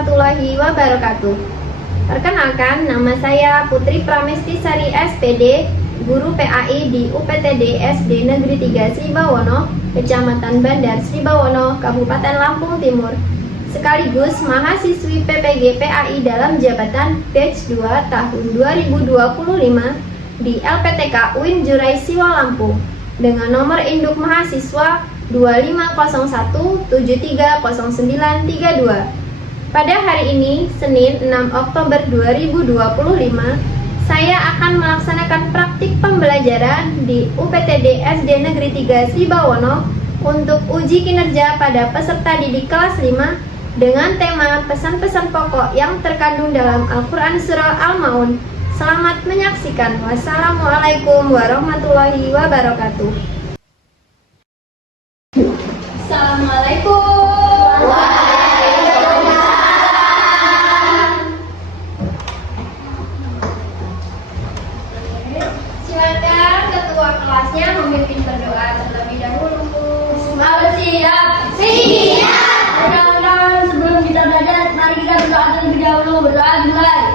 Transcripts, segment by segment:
warahmatullahi wabarakatuh. Perkenalkan, nama saya Putri Pramestisari SPD, Guru PAI di UPTD SD Negeri 3 Sribawono, Kecamatan Bandar Sribawono, Kabupaten Lampung Timur, sekaligus mahasiswi PPG PAI dalam jabatan Batch 2 tahun 2025 di LPTK UIN Jurai Siwa Lampung dengan nomor induk mahasiswa 2501730932. Pada hari ini, Senin 6 Oktober 2025, saya akan melaksanakan praktik pembelajaran di UPTD SD Negeri 3 Sribawono untuk uji kinerja pada peserta didik kelas 5 dengan tema pesan-pesan pokok yang terkandung dalam Al-Quran Surah Al-Ma'un. Selamat menyaksikan. Wassalamualaikum warahmatullahi wabarakatuh. Assalamualaikum. Silakan ketua kelasnya memimpin berdoa terlebih dahulu. Semoga siap. Mudah-mudahan sebelum kita belajar, mari kita berdoa terlebih dahulu. Berdoa dimulai.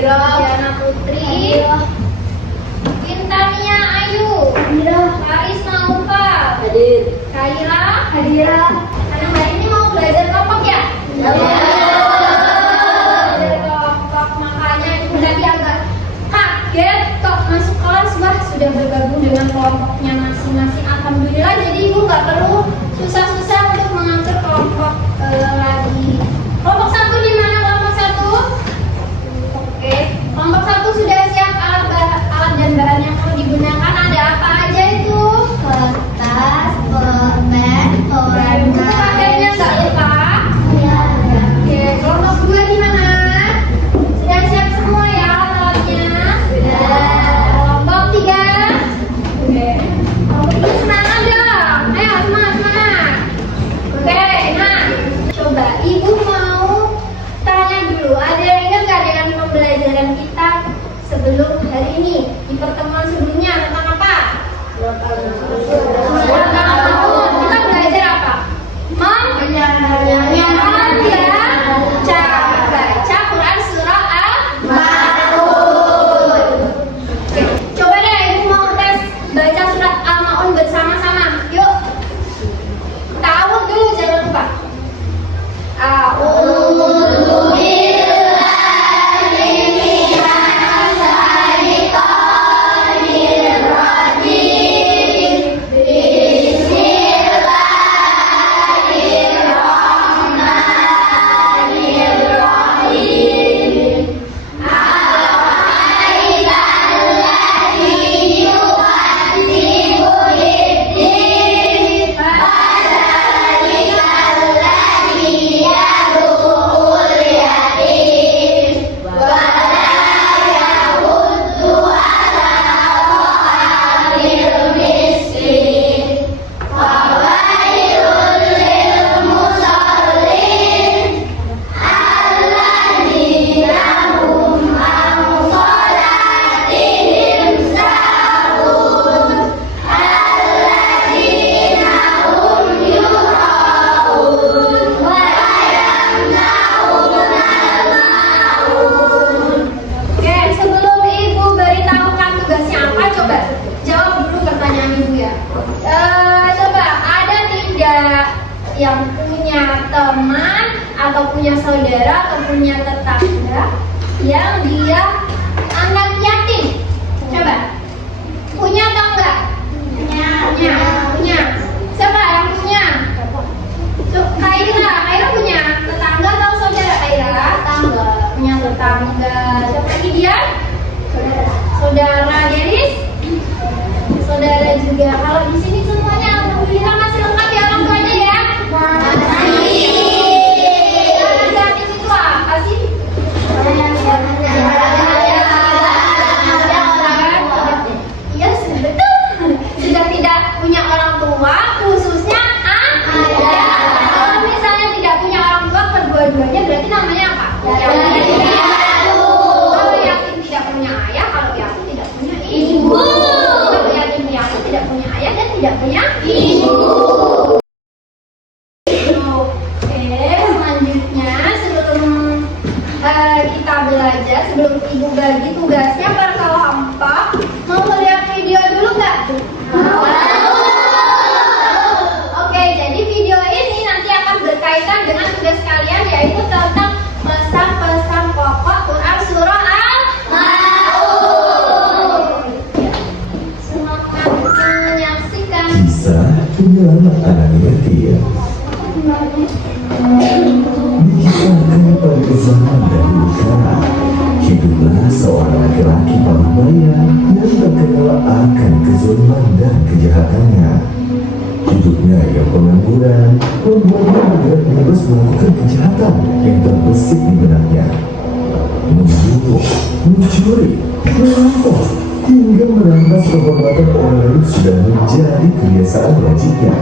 Diana Putri, Intania Ayu, Karisma Upal, Kaira, karena Mbak ini mau belajar kelompok ya? Belajar kelompok, makanya Ibu tadi agak kaget kok masuk kelas, wah sudah bergabung dengan kelompoknya masing-masing. Alhamdulillah, jadi Ibu nggak perlu susah-susah untuk mengatur kelompok lagi. Kelompok satu di mana kelompok satu? Oke, kelompok satu sudah siap alat dan bahan yang mau digunakan. Ada apa aja itu? Kertas, pulpen, warna. Pakainya nggak lupa? Oke, kelompok dua di mana? Sudah siap semua ya alat-alatnya? Sudah. Kelompok tiga? Oke. Kelompok tiga semangat dong. Ayo semangat. Oke, nah coba Ibu mau tanya dulu. Ada yang ingat nggak dengan pembelajaran kita sebelum hari ini di pertemuan sebelumnya tentang apa? Kita belajar apa? Mau yang punya teman atau punya saudara atau punya tetangga yang dia anak yatim? Coba. Punya atau enggak? Punya. Siapa yang punya? Kaira punya tetangga atau saudara Kaira? Punya tetangga. Siapa lagi dia? Saudara Deris? Saudara juga. Kalau di sini semuanya alhamdulillah masih lengkap ya orang tuanya ya? Masih. Anak yatim itu apa sih? Iya, betul. Sudah tidak punya orang tua, khususnya ayah. Kalau misalnya tidak punya orang tua kedua-duanya berarti namanya apa? Yatim. Kalau yatim tidak punya ayah, kalau yatim tidak punya ibu. Kalau yatim piatu tidak punya ayah dan tidak punya ibu. Oke, selanjutnya sebelum kita belajar, sebelum ibu bagi tugasnya para kelompok, mau melihat video dulu nggak? Oke, jadi video ini nanti akan berkaitan dengan tugas kalian, yaitu tentang pesan-pesan pokok Quran surah Al-Maun. Semangat menyaksikan. Kisah penyelamat anak yatim dikisahkan pada zaman dahulu kala. Hiduplah seorang laki-laki paruh baya yang terkenal akan kezaliman dan kejahatannya. Hidupnya yang pengangguran membuatnya menerus melakukan kejahatan yang terbesit di benaknya. Membunuh, mencuri, merampok, hingga merampas kehormatan orang lain sudah menjadi kebiasaan wajibnya.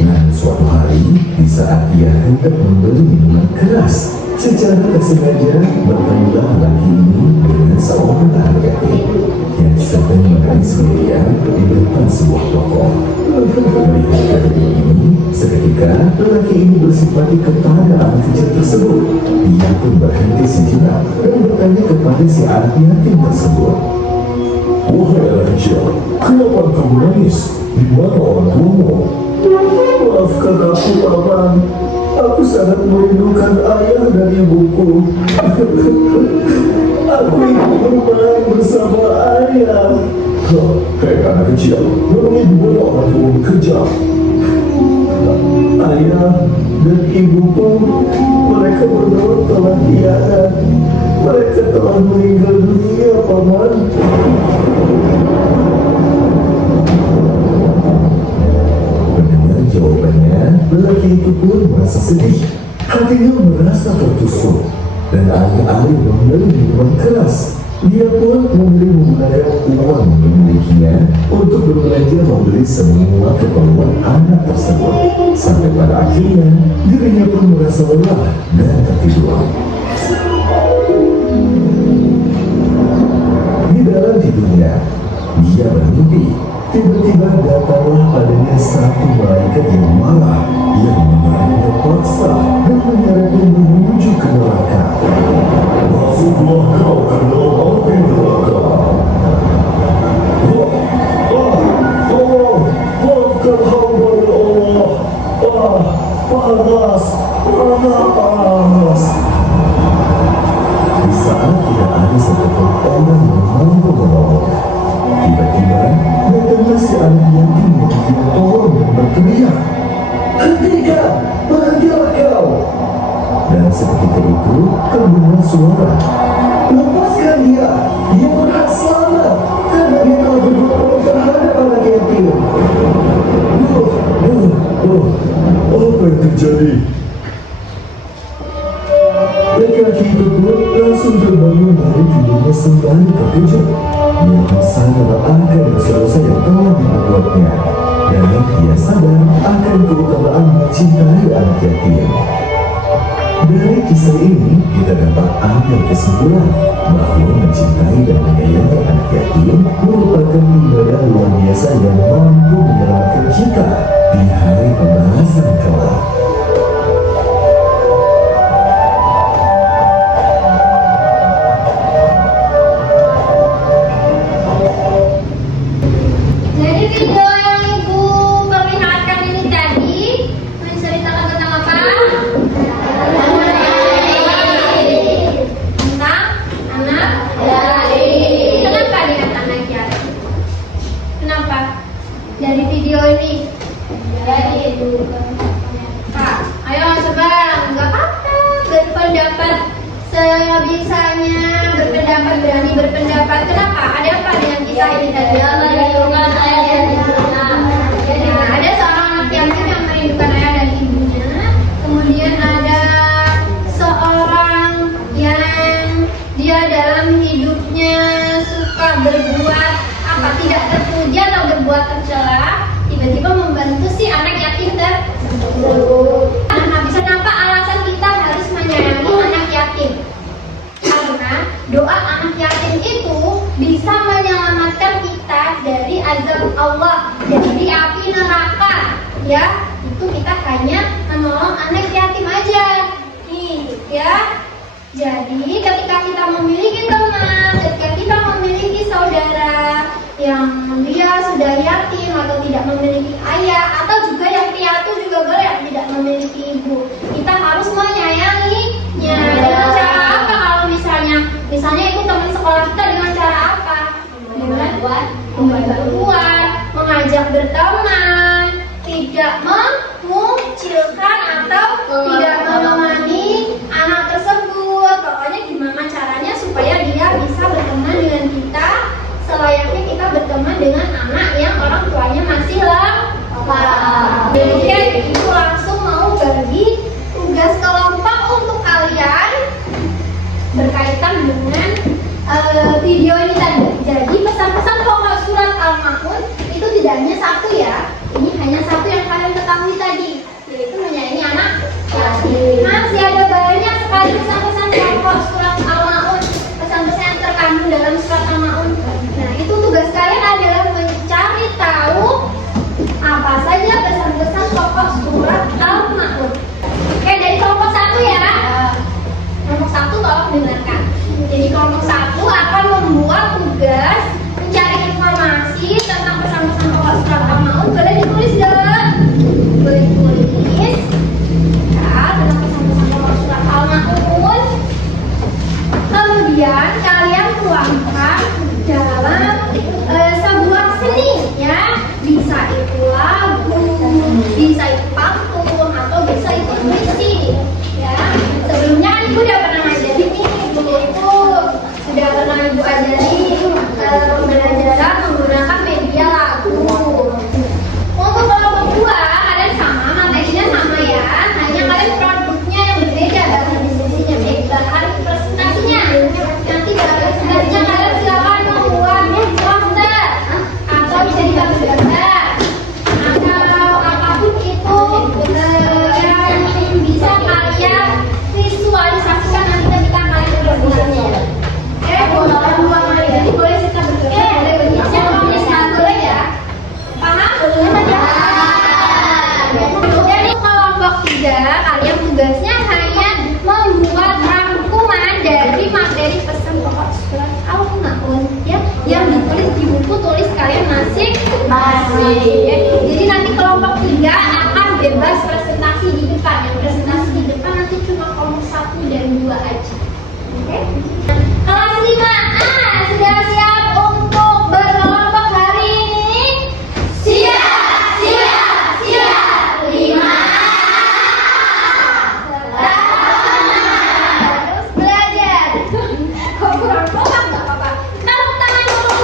Dan suatu hari, di saat ia hendak membeli minuman keras, secara tak sengaja bertemulah laki ini dengan seorang anak yatim yang sedang menangis sendirian di depan sebuah toko. Melihat kedua ini, seketika lelaki ini bersimpati kepada anak kecil tersebut. Ia pun berhenti sejenak dan bertanya kepada si anak yatim tersebut. "Wahai anak kecil, kenapa kamu nangis? Di mana orang tuamu?" "Maafkan aku, Paman. Aku sangat merindukan ayah dan ibuku. Aku ingin bermain bersama ayah." "Hei anak kecil, memangnya di mana orang tuamu bekerja?" "Ayah dan ibuku, mereka berdua telah tiada. Mereka telah meninggal dunia, Paman." Mendengar jawabannya, lelaki itu pun merasa sedih. Hatinya merasa tertusuk dan alih-alih membeli minuman keras, dia pun memilih menggunakan uang yang dimilikinya untuk berbelanja membeli semua keperluan anak tersebut. Sampai pada akhirnya dirinya pun merasa lelah dan tertidur. Di dalam tidurnya, dia bermimpi. Tiba-tiba datanglah padanya satu malaikat yang marah yang menarik paksa dan menyeretnya menuju ke neraka. "Masuklah kau ke dalam api neraka." Maafkan hamba ya Allah. Panas. Di saat tidak ada satupun orang yang mampu menolong, tiba-tiba datanglah si anak yatim yang tidak tolong dan berteriak, "Hentikan! Berhentilah kau!" Dan seketika itu terdengar suara, "Lepaskan dia! Dia berhak selamat karena dia telah berbuat baik terhadap anak yatim." Apa yang terjadi? Laki-laki itu pun langsung terbangun dari tidurnya sembari terkejut. Dia sadar akan dosa-dosa yang telah diperbuatnya, dan dia sadar akan keutamaan mencintai anak yatim. Dari kisah ini kita dapat ambil kesimpulan bahwa mencintai dan menyayangi anak yatim merupakan ibadah luar biasa yang mampu menyelamatkan kita di hari pembalasan kelak. Jadi video yang ibu perlihatkan ini tadi bisanya berpendapat, berani berpendapat. Kenapa? Ada apa dengan kisah ini tadi? Merindukan ayah dan ibunya. Nah, ada seorang anak yatim yang merindukan ayah dan ibunya. Kemudian ada seorang yang dia dalam hidupnya suka berbuat apa, tidak terpuji atau berbuat tercela, tiba-tiba membantu si anak yatim tersebut. Nah, kenapa alasan kita harus menyayangi anak yatim? Karena doa anak yatim itu bisa menyelamatkan kita dari azab Allah, dari api neraka. Ya, itu kita hanya menolong anak yatim aja. Nih, ya. Jadi ketika kita memiliki teman, ketika kita memiliki saudara yang dia sudah yatim atau tidak memiliki ayah, atau juga yang piatu juga boleh yang tidak memiliki ibu, kita harus menyayanginya. Dengan cara apa? Kalau misalnya itu teman sekolah kita, dengan cara apa? Dengan membuat bantuan, mengajak berteman, tidak mengucilkan atau tidak menemani anak tersebut. Pokoknya gimana caranya supaya dia bisa berteman dengan kita selayaknya kita berteman dengan anak yang orang tuanya masih lengkap. Oke, itu langsung mau bagi tugas kelompok untuk kalian berkaitan dengan video ini tadi. Jadi pesan-pesan pokok surat Al-Maun itu tidak hanya satu ya. Ini hanya satu yang kalian ketahui tadi, yaitu menyayangi anak yatim. Masih ada banyak sekali pesan-pesan pokok surat Al-Maun, pesan-pesan yang terkandung dalam surat Al-Maun. Nah, itu tugas kalian adalah mencari tahu apa saja pesan-pesan pokok surat Al-Maun. Oke, dari kelompok 1 ya. Kelompok 1 tolong dengarkan. Jadi kelompok 1 akan membuat tugas mencari informasi tentang pesan-pesan pokok surat Al-Maun. Boleh ditulis dong. Boleh ditulis. Ya, tentang pesan-pesan pokok surat Al-Maun. Kemudian kalian tuangkan dalam sebuah seni ya. Bisa itu lagu, bisa itu pantun, atau bisa itu puisi ya. Sebelumnya kan ibu udah pernah ngajarin nih, ibu sudah pernah ibu ajari pembelajaran menggunakan media lagu. Untuk kelompok 2 kalian sama, materinya sama ya, hanya kalian produknya yang berbeda bahasa diskusinya, bahan presentasinya. Nanti dalam presentasinya kalian silakan membuat poster atau bisa digambar atau apapun itu yang bisa kalian visualisasikan nanti ketika kalian berbuatnya. Buang air, jadi boleh kita bergerak, boleh berbicara, kalau misalnya boleh ya. Paham? Boleh ya. Jadi kelompok 3 kalian tugasnya hanya membuat rangkuman dari materi pesan pokok surat Al-Maun ya, yang ditulis di buku tulis kalian masing-masing ya. Jadi nanti kelompok 3 akan bebas presentasi di depan. Yang presentasi di depan nanti cuma kelompok 1 dan 2 aja. Oke? Kelas 5A sudah siap untuk berkelompok hari ini? Siap, siap, siap. 5. Terus belajar. Kok kurang kompak nggak apa-apa? Tepuk tangan dulu.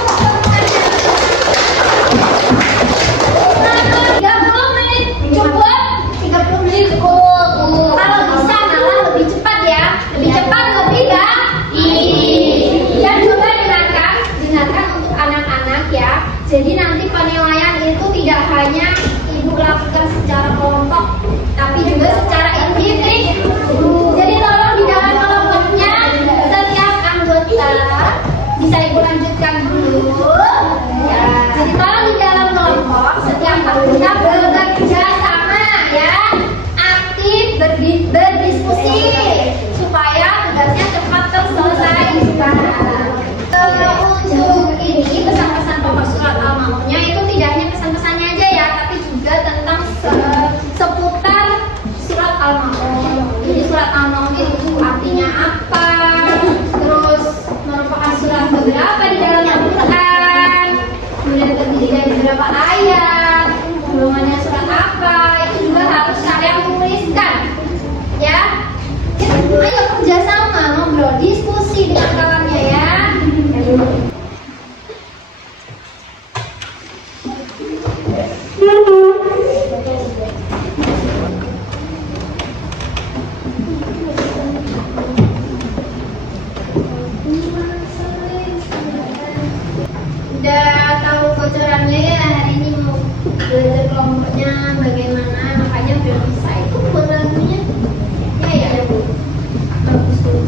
30 menit cukup? 30 menit cukup. Kalau bisa malah lebih cepat ya. Lebih cepat, lebih baik. Dan coba dengarkan untuk anak-anak ya. Jadi nanti penilaian itu tidak hanya ibu lakukan secara kelompok, tapi juga secara individu. Jadi tolong di dalam kelompoknya setiap anggota bisa ibu lanjutkan dulu. Ya. Jadi tolong di dalam kelompok setiap anggota bekerja sama ya, aktif berdiskusi supaya tugasnya cepat terselesaikan. Untuk ini pesan-pesan pokok surat Al-Maunnya itu tidak hanya pesan-pesannya aja ya, tapi juga tentang seputar surat Al-Maun. Jadi surat Al-Maun itu artinya apa, terus merupakan surat beberapa di dalam Al-Quran, kemudian terdiri dari beberapa ayat, golongannya surat apa, itu juga harus kalian tuliskan ya. Ayo kerjasama, ngobrol, diskusi. keadaannya bagaimana, makanya belum bisa itu buat lagunya. Ya Bu, bagus tuh.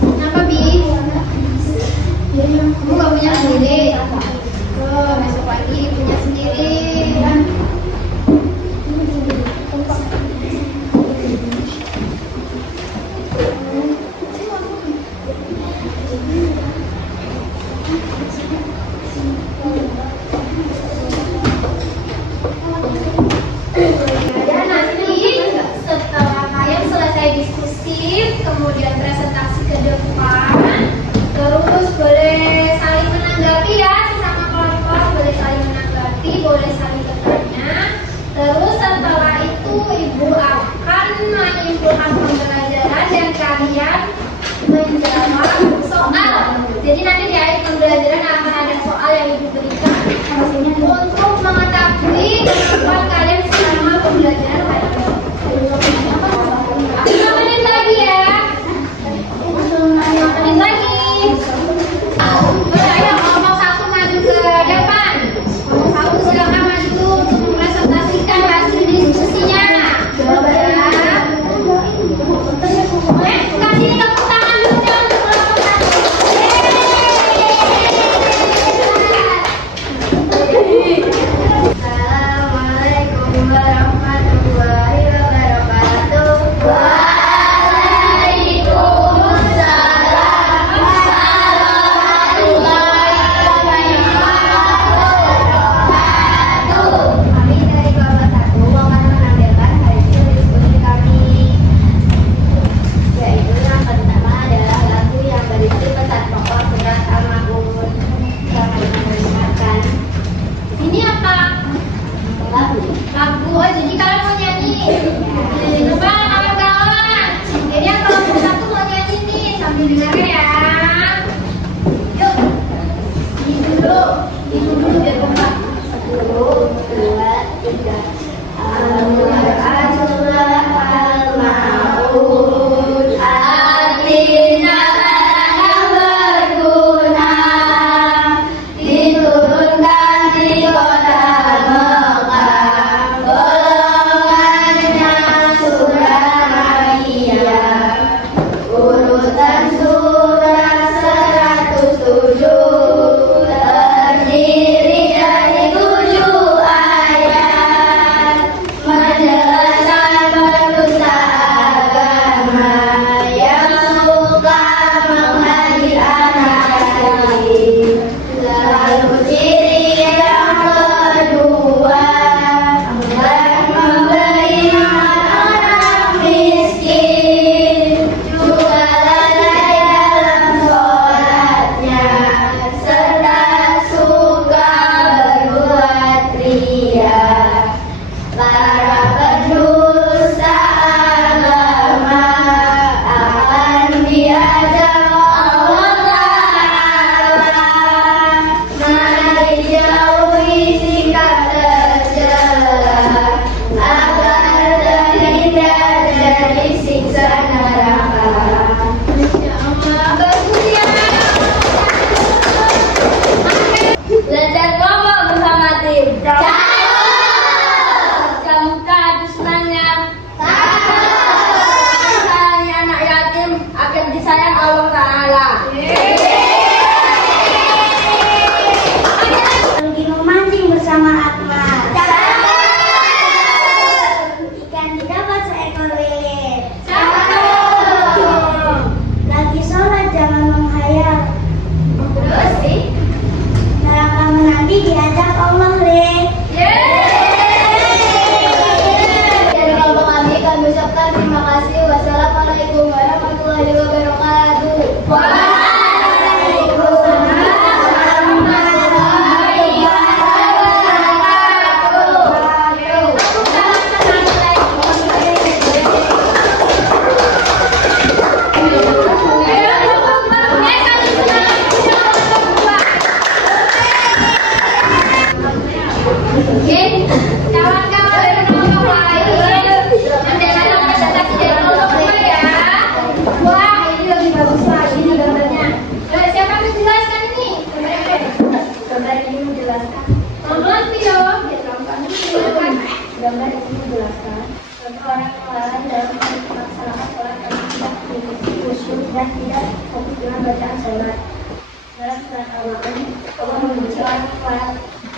Kenapa Bi? Kamu gak punya sendiri? Oh, besok pagi punya sendiri. Dan nanti setelah kalian selesai diskusi, kemudian presentasi ke depan, terus boleh saling menanggapi ya, sesama kelompok boleh saling menanggapi, boleh saling bertanya. Terus setelah itu ibu akan menyimpulkan pembelajaran dan kalian menjawab soal. Jadi nanti di akhir pembelajaran akan ada soal yang ibu berikan untuk mengetahui kemampuan kalian selama pembelajaran hari ini. 5 menit lagi ya. 5 menit lagi. Ayo kelompok 1 maju ke depan. Kelompok 1 silakan maju untuk mempresentasikan hasil diskusinya. Ya. Kasih tepuk tangan dulu dong untuk kelompok 1. Assalamualaikum warahmatullahi wabarakatuh. Waalaikumsalam warahmatullahi wabarakatuh. Kami dari kelompok 1 akan menampilkan hasil diskusi kami, yaitu yang pertama adalah lagu yang berisi pesan pokok surat Al-Maun. Selamat mendengarkan. Ini apa? Lagu. Oh, jadi kalian mau nyanyi? Coba kawan-kawan. Jadi yang kelompok 1 mau nyanyi nih, sambil dengarkan ya. Yuk. Itu dulu biar kompak. 1, 2, 3. Al-Quran surah Al-Maun, artinya barang yang berguna, diturunkan di kota Mekah, golongannya surah Makkiyah, urutan surah 107, terdiri dari 7 ayat, menjelaskan penuntut agama yang suka menghadir anak yatim. Lalu ciri yang kedua, memberi makan orang miskin, juga lalai dalam sholatnya, serta suka berbuat ria. Para pendusta agama akan diajak Allah Ta'ala menjauhi sikap tercela agar terhindar dari siksa neraka. Ya Allah, bagus ya. Belajar kelompok bersama tim. Muka adu senangnya. Sayangnya anak yatim akan disayang Allah Ta'ala. Pergi memancing bersama Akmal. Ikan didapat seekor lele. Lagi sholat jangan menghayal. Terus sih. Neraka menanti diajak Allah, Le. Ya. kawan-kawan dan teman-teman lain adalah representasi dari kelompok gue ya. Wah, ini lebih bagus lagi nih gambarnya. Siapa yang menjelaskan ini? Gambar ini menjelaskan. Pelan-pelan video. Gambar ini menjelaskan orang lain dalam melaksanakan sholat yang tidak khusyuk dan tidak fokus dengan bacaan sholat. Dalam surat Al-Baqarah, Allah membenci orang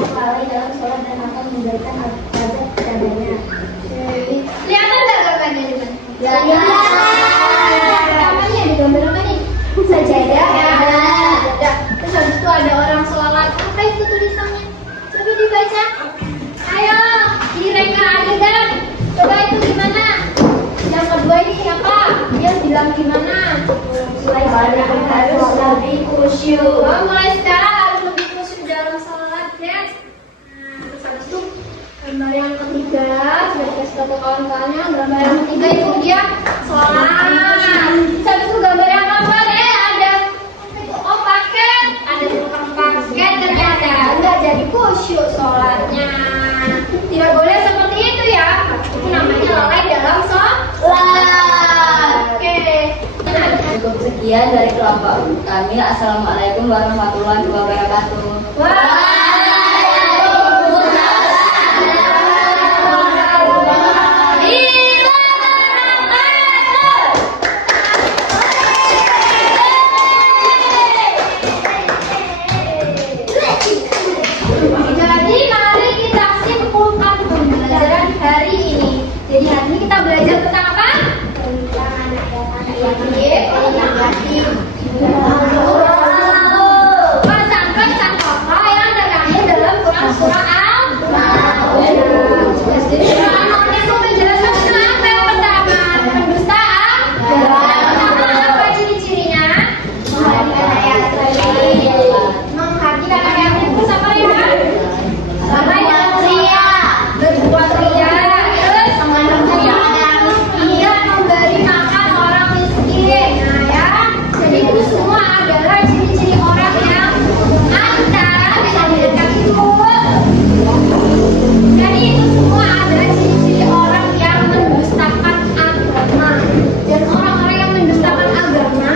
lalai dalam sholat dan akan memberikan azab kepadanya. Kelihatan nggak gambarnya di mana? Namanya di gambar apa nih? Sajadah ya. Terus habis itu ada orang sholat. Apa itu tulisannya? Coba dibaca. Ayo, direka adegan. Coba itu gimana? Yang kedua ini siapa? Dia bilang gimana? Mulai sekarang harus lebih khusyuk. Mulai sekarang harus lebih khusyuk dalam sholat ya. Terus habis itu gambar yang ketiga sudah dikasih tahu ke kawan-kawannya. Gambar yang ketiga itu dia sholat. Terus habis itu gambar yang keempat ada paket, ada tukang paket ternyata nggak jadi khusyuk sholatnya. Tidak boleh seperti itu ya. Itu namanya lalai dalam sholat. Oke. Cukup sekian dari kelompok kami. Assalamualaikum warahmatullahi wabarakatuh. Jadi mari kita simpulkan pembelajaran hari ini. Jadi hari ini kita belajar tentang apa? Sampai kata yang terkandung dalam Quran surah Al-Maun. Jadi surah Al-Maun itu menjelaskan tentang apa? Yang pertama, pendustaan. Apa ciri-cirinya? Menghadikan ayat itu sama ya? Sama yang ria, berbuat ria, terus tidak memberi makan orang miskin. Nah ya, jadi itu semua adalah ciri-ciri orang yang antara mengajarkan itu. Jadi itu semua adalah ciri-ciri orang yang mendustakan agama. Dan orang-orang yang mendustakan agama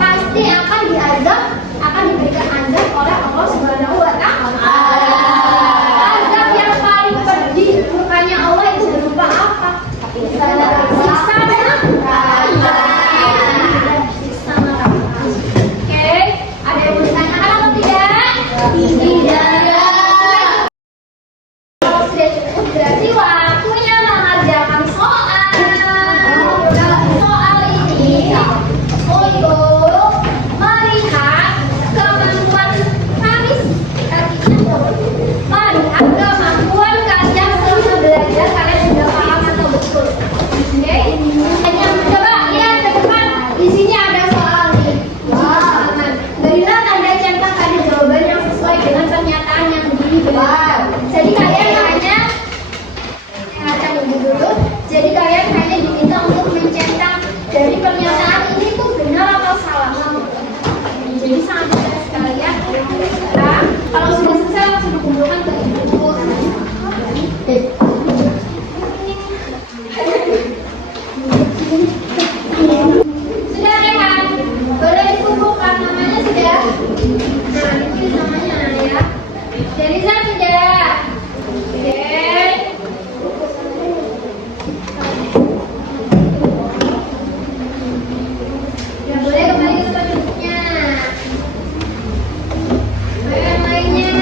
pasti akan diazab, akan diberikan azab oleh Allah Subhanahu wa Ta'ala. Azab yang paling pedih bukannya Allah itu berupa apa? Siksa neraka. Siksa neraka. Oke, ada yang mau ditanyakan atau tidak? Tidak. Sudah cukup, berarti waktunya mengerjakan soal. Soal ini untuk melihat kemampuan kami, melihat kemampuan kalian selama belajar, kalian sudah paham atau betul. Oke, hanya coba lihat ke depan, di sini ada soal nih. Berilah tanda centang ada jawaban yang sesuai dengan pernyataan yang diberikan. Jadi kalian hanya dulu. Jadi kalian hanya diminta untuk mencentang dari pernyataan ini tuh benar atau salah. Jadi sangat mudah sekalian. Sekarang kalau sudah selesai langsung dikumpulkan ke ibu. Sudah Rehan, boleh dikumpulkan namanya sudah. Nah ini namanya ya. Deniza sudah. Oke. Ya boleh kembali ke tempat duduknya. Ayo yang lainnya.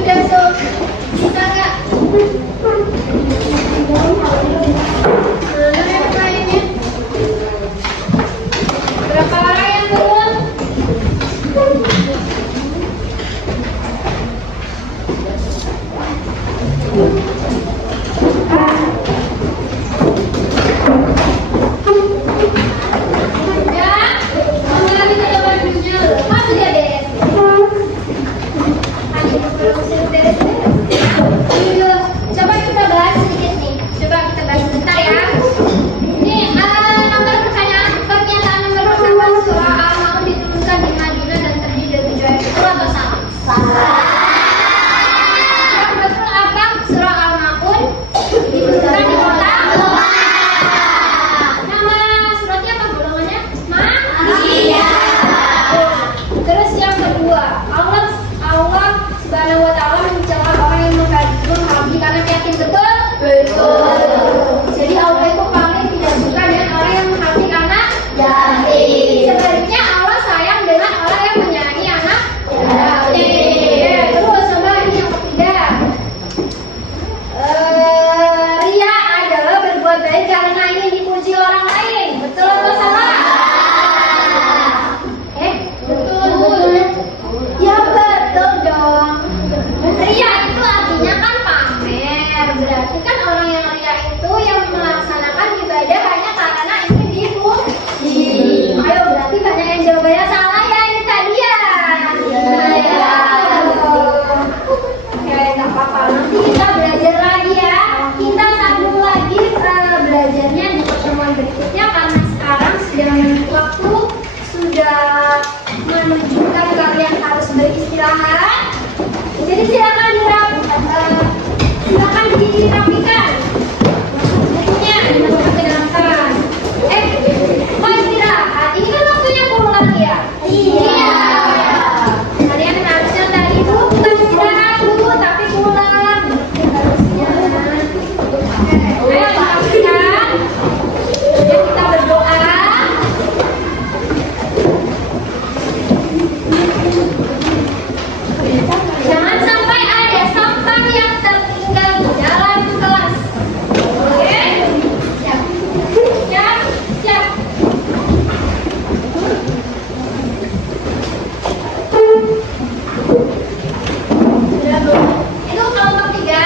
Sudah Sob, bisa nggak? Mana yang lainnya? Berapa orang yang belum? Ya, kembali ke jawaban dulu. Mas sudah beres. istirahat. Jadi silakan dirapikan. Bukunya dimasukkan ke dalam tas. Mau istirahat? Ini kan waktunya pulang ya? Iya. Kalian harusnya tadi bukan istirahat dulu, tapi pulang. Harusnya. Ayo dirapikan. Kemudian kita berdoa. Jangan sampai ada sampah yang tertinggal di dalam kelas. Oke? Siap. Siap. Siap. Sudah belum? Itu kelompok 3.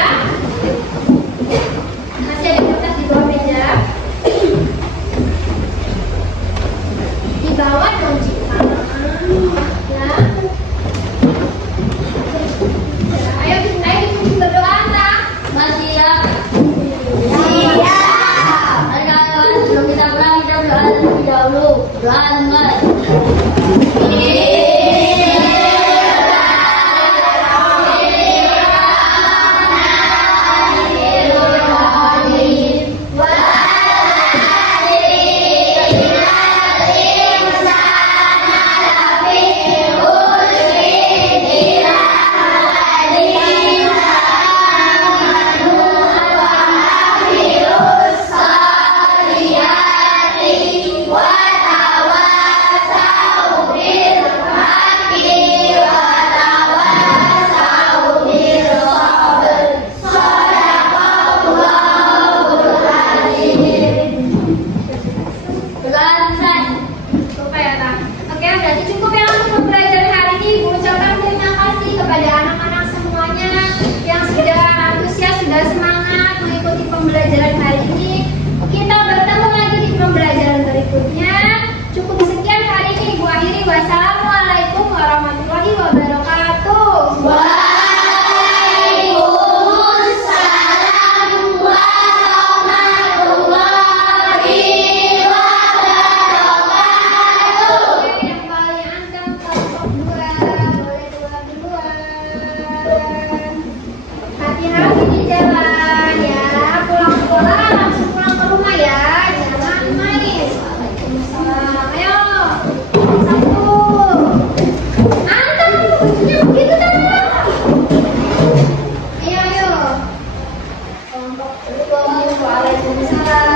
Masih ada kertas di bawah meja. Di bawah dong, Cika. Ya. Ayo kita berdoa, tak? Masih ya. Iya. Ayo kawan, sebelum kita pulang kita berdoa terlebih dahulu. Doa teman. Lupa ya, tak? Oke, berarti cukup ya untuk pembelajaran hari ini. Ibu ucapkan terima kasih kepada anak-anak semuanya yang sudah antusias, sudah semangat mengikuti pembelajaran hari ini. Kita bertemu lagi di pembelajaran berikutnya. Cukup sekian hari ini, Ibu akhiri. Wassalamualaikum warahmatullahi wabarakatuh. Yang paling anteng kelompok 2, boleh keluar duluan. Hati-hati di jalan ya. Pulang sekolah langsung pulang ke rumah ya. Jangan main. Waalaikumsalam. Ayo. Satu. Anteng, bajunya begitu tak? Ayo. Kelompok 2. Waalaikumsalam.